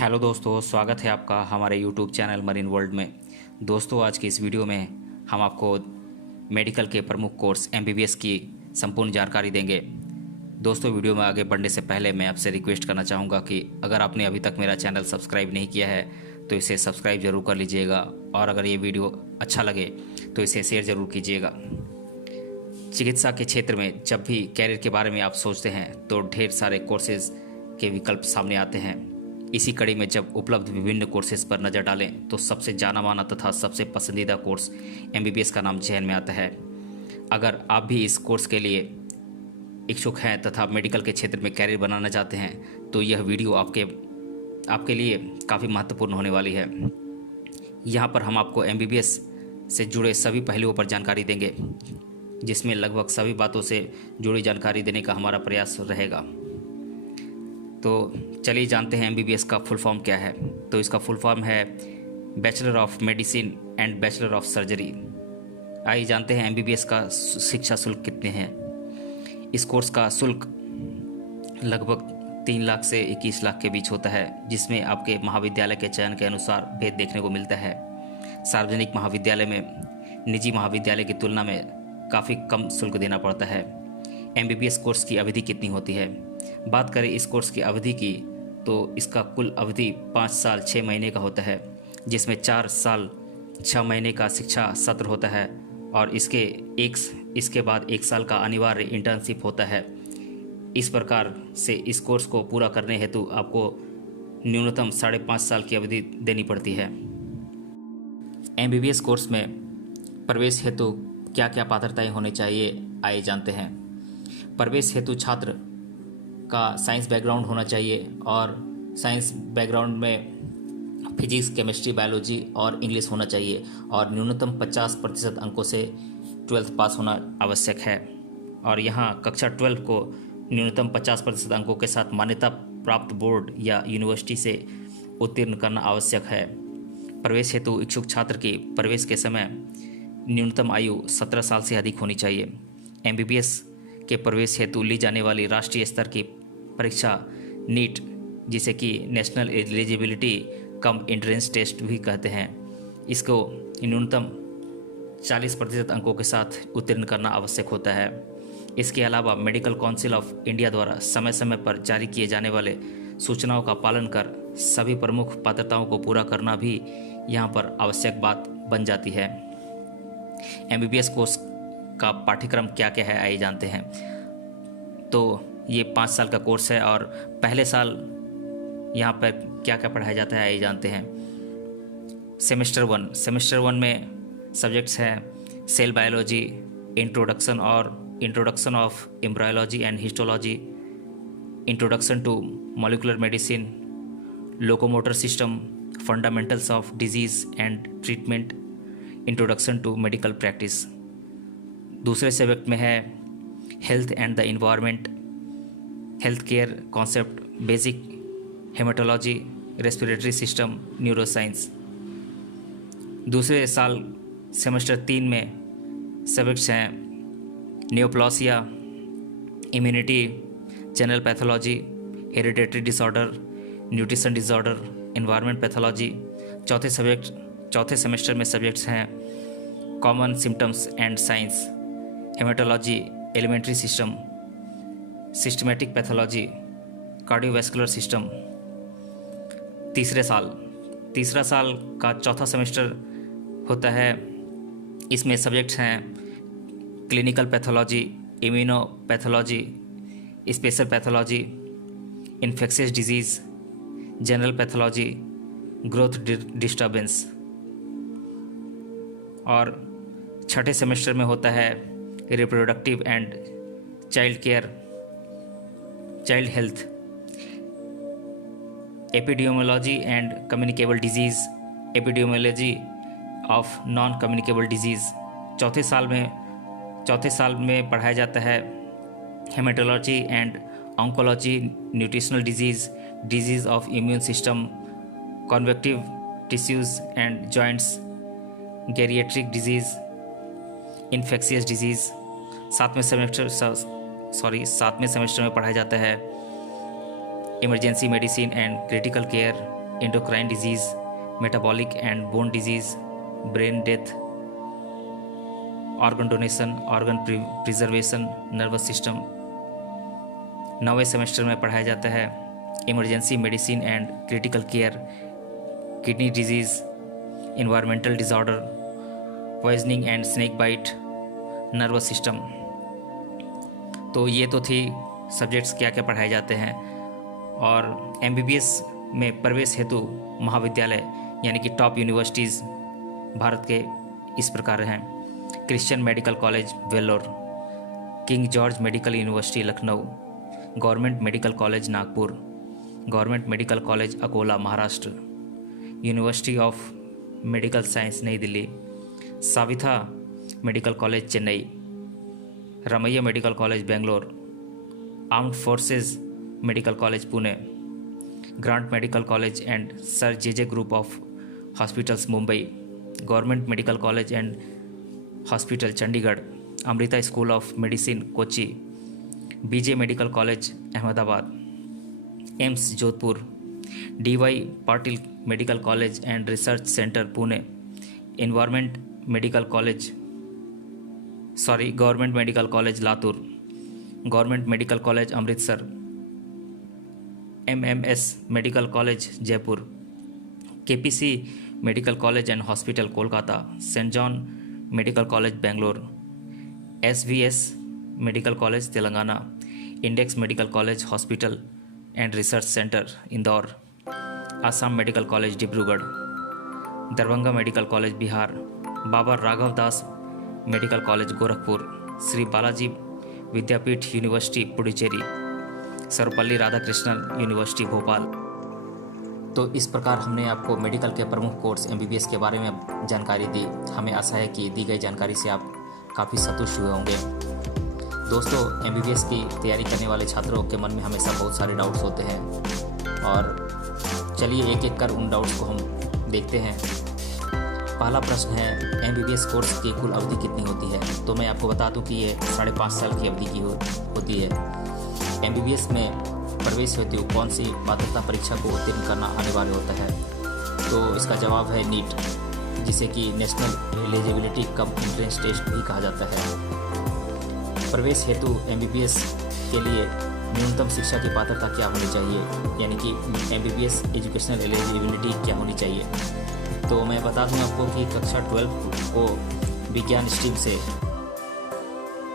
Hello दोस्तों, स्वागत है आपका हमारे यूट्यूब चैनल मरीन वर्ल्ड में। दोस्तों, आज की इस वीडियो में हम आपको मेडिकल के प्रमुख कोर्स एमबीबीएस की संपूर्ण जानकारी देंगे। दोस्तों, वीडियो में आगे बढ़ने से पहले मैं आपसे रिक्वेस्ट करना चाहूँगा कि अगर आपने अभी तक मेरा चैनल सब्सक्राइब नहीं किया है तो इसे सब्सक्राइब ज़रूर कर लीजिएगा, और अगर ये वीडियो अच्छा लगे तो इसे शेयर ज़रूर कीजिएगा। चिकित्सा के क्षेत्र में जब भी कैरियर के बारे में आप सोचते हैं तो ढेर सारे कोर्सेज के विकल्प सामने आते हैं। इसी कड़ी में जब उपलब्ध विभिन्न कोर्सेज पर नज़र डालें तो सबसे जाना माना तथा सबसे पसंदीदा कोर्स एमबीबीएस का नाम जहन में आता है। अगर आप भी इस कोर्स के लिए इच्छुक हैं तथा मेडिकल के क्षेत्र में कैरियर बनाना चाहते हैं तो यह वीडियो आपके लिए काफ़ी महत्वपूर्ण होने वाली है। यहाँ पर हम आपको एमबीबीएस से जुड़े सभी पहलुओं पर जानकारी देंगे, जिसमें लगभग सभी बातों से जुड़ी जानकारी देने का हमारा प्रयास रहेगा। तो चलिए जानते हैं एमबीबीएस का फुल फॉर्म क्या है। तो इसका फुल फॉर्म है bachelor of medicine and bachelor of surgery. आइए जानते हैं एमबीबीएस का शिक्षा शुल्क कितने हैं। इस कोर्स का शुल्क लगभग 3 लाख से 21 लाख के बीच होता है, जिसमें आपके महाविद्यालय के चयन के अनुसार भेद देखने को मिलता है। सार्वजनिक महाविद्यालय में निजी महाविद्यालय की तुलना में काफ़ी कम शुल्क देना पड़ता है। एमबीबीएस कोर्स की अवधि कितनी होती है? बात करें इस कोर्स की अवधि की तो इसका कुल अवधि 5 साल 6 महीने का होता है, जिसमें 4 साल 6 महीने का शिक्षा सत्र होता है और इसके बाद 1 साल का अनिवार्य इंटर्नशिप होता है। इस प्रकार से इस कोर्स को पूरा करने हेतु आपको न्यूनतम 5.5 साल की अवधि देनी पड़ती है। एमबीबीएस कोर्स में प्रवेश हेतु क्या क्या पात्रताएं होनी चाहिए, आइए जानते हैं। प्रवेश हेतु छात्र का साइंस बैकग्राउंड होना चाहिए और साइंस बैकग्राउंड में फिजिक्स, केमिस्ट्री, बायोलॉजी और इंग्लिश होना चाहिए, और न्यूनतम 50% अंकों से 12th पास होना आवश्यक है। और यहाँ कक्षा 12 को न्यूनतम 50% अंकों के साथ मान्यता प्राप्त बोर्ड या यूनिवर्सिटी से उत्तीर्ण करना आवश्यक है। प्रवेश हेतु इच्छुक छात्र की प्रवेश के समय न्यूनतम आयु 17 साल से अधिक होनी चाहिए। एमबीबीएस के प्रवेश हेतु ली जाने वाली राष्ट्रीय स्तर की परीक्षा नीट, जिसे कि national eligibility cum entrance test भी कहते हैं, इसको न्यूनतम 40% अंकों के साथ उत्तीर्ण करना आवश्यक होता है। इसके अलावा मेडिकल काउंसिल ऑफ इंडिया द्वारा समय समय पर जारी किए जाने वाले सूचनाओं का पालन कर सभी प्रमुख पात्रताओं को पूरा करना भी यहाँ पर आवश्यक बात बन जाती है। एमबीबीएस कोर्स का पाठ्यक्रम क्या क्या है, आइए जानते हैं। तो ये 5 साल का कोर्स है और पहले साल यहाँ पर क्या क्या पढ़ाया जाता है, आइए जानते हैं। सेमेस्टर 1 में सब्जेक्ट्स हैं cell biology, introduction of embryology and histology, introduction to molecular medicine, locomotor system, fundamentals of disease and treatment, introduction to medical practice. दूसरे सब्जेक्ट में है health and the environment, health care concept, basic haematology, respiratory system, neuroscience. दूसरे साल semester 3 में subjects हैं neoplasia, immunity, general pathology, hereditary disorder, nutrition disorder, environment pathology. चौथे semester में subjects हैं common symptoms and science, haematology, elementary system, systematic pathology, cardiovascular system. तीसरा साल का चौथा सेमेस्टर होता है, इसमें सब्जेक्ट्स हैं clinical pathology, immunopathology, special pathology, infectious disease, general pathology, growth disturbance. और छठे सेमेस्टर में होता है reproductive and child health, epidemiology and communicable disease, epidemiology of non communicable disease. चौथे साल में पढ़ाया जाता है haematology and oncology, nutritional disease of immune system, connective tissues and joints, geriatric disease, infectious disease. सातवें सेमेस्टर में पढ़ाया जाता है emergency medicine and critical care, endocrine disease, metabolic and bone disease, brain death, organ donation, organ preservation, nervous system। 9वें semester में पढ़ाया जाता है emergency medicine and critical care, kidney disease, environmental disorder, poisoning and snake bite, nervous system. तो ये तो थी subjects क्या क्या पढ़ाए जाते हैं। और MBBS में प्रवेश हेतु महाविद्यालय यानी कि टॉप यूनिवर्सिटीज़ भारत के इस प्रकार हैं: Christian medical college Vellore, King George medical university Lucknow, government medical college Nagpur, government medical college Akola Maharashtra, university of medical science New Delhi, Saveetha medical college Chennai, Ramaiah medical college Bangalore, armed forces medical college Pune, Grant medical college and sir JJ group of hospitals Mumbai, government medical college and hospital Chandigarh, Amrita school of medicine Kochi, BJ medical college Ahmedabad, AIIMS Jodhpur, DY Patil medical college and research centre Pune, government medical college Latur, government medical college Amritsar, MMS medical college Jaipur, KPC medical college and hospital Kolkata, Saint John medical college Bangalore, SVS medical college Telangana, index medical college hospital and research centre Indore, Assam medical college Dibrugarh, Darbhanga medical college Bihar, Baba Raghav Das medical college Gorakhpur, Shri Balaji Vidyapeeth university Puducherry, Sarvepalli Radhakrishnan university Bhopal. तो इस प्रकार हमने आपको medical के प्रमुख course MBBS के बारे में जानकारी दी। हमें आशा है कि दी गई जानकारी से आप काफ़ी संतुष्ट हुए होंगे। दोस्तों, MBBS की तैयारी करने वाले छात्रों के मन में हमेशा बहुत सारे डाउट्स होते हैं, और चलिए एक एक कर उन डाउट्स को हम देखते हैं। पहला प्रश्न है, MBBS कोर्स की कुल अवधि कितनी होती है? तो मैं आपको बता दूं कि ये 5.5 साल की अवधि की होती है। MBBS में प्रवेश हेतु कौन सी पात्रता परीक्षा को उत्तीर्ण करना अनिवार्य होता है? तो इसका जवाब है नीट, जिसे कि national eligibility cum entrance test भी कहा जाता है। प्रवेश हेतु MBBS के लिए न्यूनतम शिक्षा की पात्रता क्या होनी चाहिए, यानी कि MBBS एजुकेशनल एलिजिबिलिटी क्या होनी चाहिए? तो मैं बता दूं आपको कि कक्षा 12 को विज्ञान स्ट्रीम से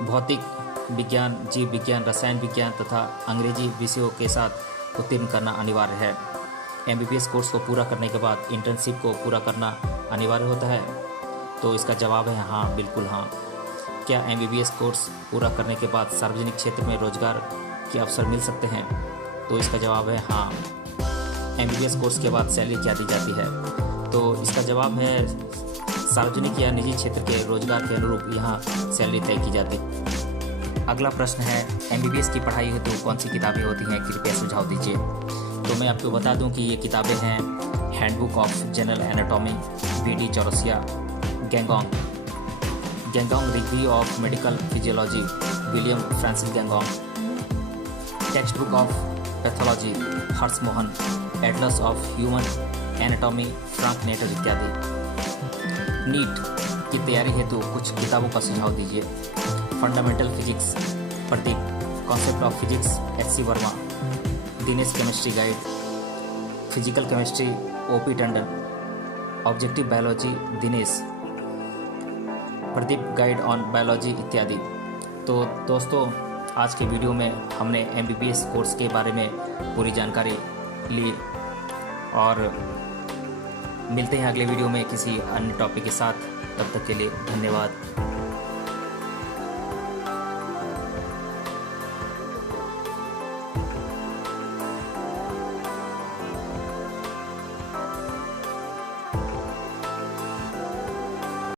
भौतिक विज्ञान, जीव विज्ञान, रसायन विज्ञान तथा अंग्रेजी विषयों के साथ उत्तीर्ण करना अनिवार्य है। MBBS कोर्स को पूरा करने के बाद इंटर्नशिप को पूरा करना अनिवार्य होता है। तो इसका जवाब है हाँ, बिल्कुल हाँ। क्या MBBS कोर्स पूरा करने के बाद सार्वजनिक क्षेत्र में रोजगार के अवसर मिल सकते हैं? तो इसका जवाब है हाँ। MBBS कोर्स के बाद सैलरी क्या दी जाती है? तो इसका जवाब है सार्वजनिक या निजी क्षेत्र के रोजगार के अनुरूप यहाँ सैलरी तय की जाती है। अगला प्रश्न है, MBBS की पढ़ाई हेतु कौन सी किताबें होती हैं? कृपया सुझाव दीजिए। तो मैं आपको बता दूं कि ये किताबें हैं handbook of general anatomy BD Chaurasia, Ganong review of medical physiology William Francis Ganong, text book of pathology Harsh Mohan, atlas of human anatomy Frank Netter इत्यादि। नीट की तैयारी हेतु कुछ किताबों का सुझाव दीजिए। Fundamental physics Pradeep, concept of physics HC Verma, Dinesh chemistry guide, physical chemistry OP Tandon, objective biology Dinesh, Pradeep guide on biology इत्यादि। तो दोस्तों, आज के वीडियो में हमने MBBS कोर्स के बारे में पूरी जानकारी ली, और मिलते हैं अगले वीडियो में किसी अन्य टॉपिक के साथ। तब तक के लिए धन्यवाद।